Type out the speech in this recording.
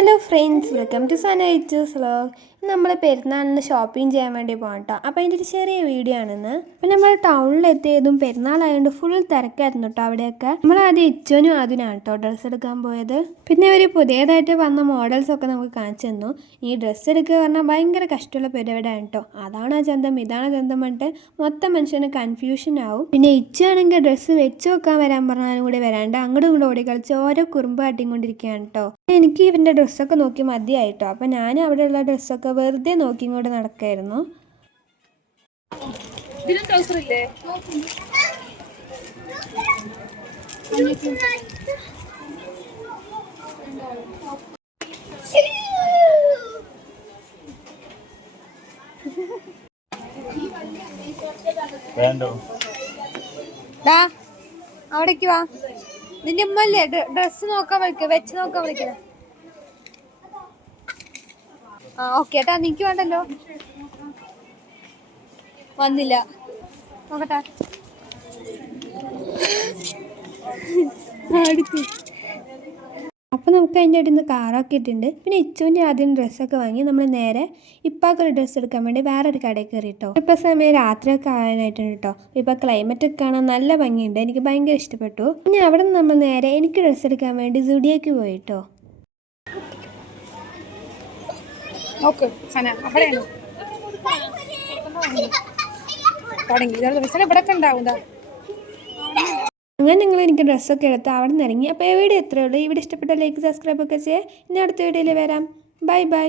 Hello friends, welcome to Sana Ichu's vlog. നമ്മൾ പെരുന്നാളിന് shopping ചെയ്യാൻ വേണ്ടി പോകാം കേട്ടോ. അപ്പോൾ അതിൻ്റെ ഒരു ചെറിയ വീഡിയോ ആണെന്ന്. അപ്പോൾ നമ്മൾ ടൗണിലെത്തിയതും പെരുന്നാളായതുകൊണ്ട് ഫുൾ തിരക്കായിരുന്നു കേട്ടോ. അവിടെയൊക്കെ നമ്മൾ ആദ്യം ഇച്ചോനും അതിനാണ് കേട്ടോ ഡ്രസ്സ് എടുക്കാൻ പോയത്. പിന്നെ അവർ പുതിയതായിട്ട് വന്ന മോഡൽസൊക്കെ നമുക്ക് കാണിച്ചു തന്നു. ഈ ഡ്രസ്സ് എടുക്കുക പറഞ്ഞാൽ ഭയങ്കര കഷ്ടമുള്ള പരിപാടിയാണ് കേട്ടോ. അതാണോ ചന്തം ഇതാണോ ചന്തം പറഞ്ഞിട്ട് മൊത്തം മനുഷ്യന് കൺഫ്യൂഷൻ ആവും. പിന്നെ ഇച്ചാണെങ്കിൽ ഡ്രസ്സ് വെച്ച് വെക്കാൻ വരാൻ പറഞ്ഞാലും കൂടി വരാണ്ട് അങ്ങോട്ടും ഇങ്ങോട്ടും ഓടി കളിച്ച് ഓരോ കുറുമ്പ് കാട്ടിക്കൊണ്ടിരിക്കുകയാണ് കേട്ടോ. എനിക്ക് ഇവൻ്റെ ഡ്രസ്സൊക്കെ നോക്കി മതിയായിട്ടോ. അപ്പം ഞാൻ അവിടെയുള്ള ഡ്രസ്സൊക്കെ വെറുതെ നോക്കി ഇങ്ങോട്ട് നടക്കായിരുന്നു. അവിടേക്ക് വാ. നിന്റെ ഉമ്മല്ലേ ഡ്രസ്സ് നോക്കാൻ വിളിക്ക, വെച്ച് നോക്കാൻ വിളിക്കണേ. ആ ഓക്കെ ഏട്ടാ, നിക്ക് വേണ്ടല്ലോ. വന്നില്ല, നോക്കട്ടെ. അപ്പം നമുക്ക് അതിൻ്റെ അടിയിൽ നിന്ന് കാറൊക്കെ ഇട്ടുണ്ട്. പിന്നെ ഇച്ചുവിൻ്റെ ആദ്യം ഡ്രസ്സൊക്കെ വാങ്ങി നമ്മൾ നേരെ ഇപ്പാക്കൊരു ഡ്രസ്സ് എടുക്കാൻ വേണ്ടി വേറൊരു കടയിൽ കയറി കേട്ടോ. ഇപ്പം സമയം രാത്രിയൊക്കെ ആവാനായിട്ടുണ്ട് കേട്ടോ. ഇപ്പം ക്ലൈമറ്റൊക്കെ കാണാൻ നല്ല ഭംഗിയുണ്ട്, എനിക്ക് ഭയങ്കര ഇഷ്ടപ്പെട്ടു. പിന്നെ അവിടെ നിന്ന് നമ്മൾ നേരെ എനിക്ക് ഡ്രസ്സ് എടുക്കാൻ വേണ്ടി സുഡിയോക്ക് പോയി കേട്ടോ. അങ്ങനെ നിങ്ങൾ എനിക്ക് ഡ്രസ്സൊക്കെ എടുത്ത് അവിടെ നിന്ന് ഇറങ്ങി. അപ്പോൾ വീഡിയോ എത്രയേ ഉള്ളൂ. ഇവിടെ ഇഷ്ടപ്പെട്ട ലൈക്ക് സബ്സ്ക്രൈബ് ഒക്കെ ചെയ്യാം. ഇനി അടുത്ത വീഡിയോയിൽ വരാം. Bye bye.